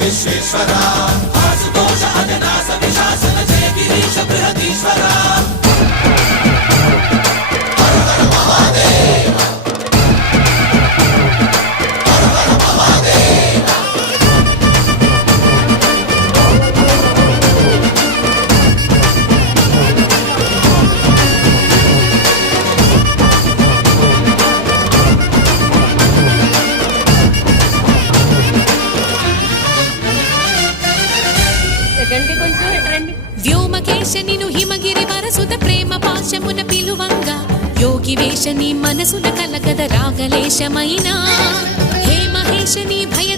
విశ్వేశ్వరా ఆశుతోష అజనాస విశాసన జయ గిరీశ బృహదీశ్వరా హర హర మహాదేవ హర హర మహాదేవ వ్యోమకేశనిను హిమగిరి వరసుత ప్రేమ పాశమున పిలువంగా యోగి వేషని మనసున కలగద రాగలేశమైనా హే మహేశని భయద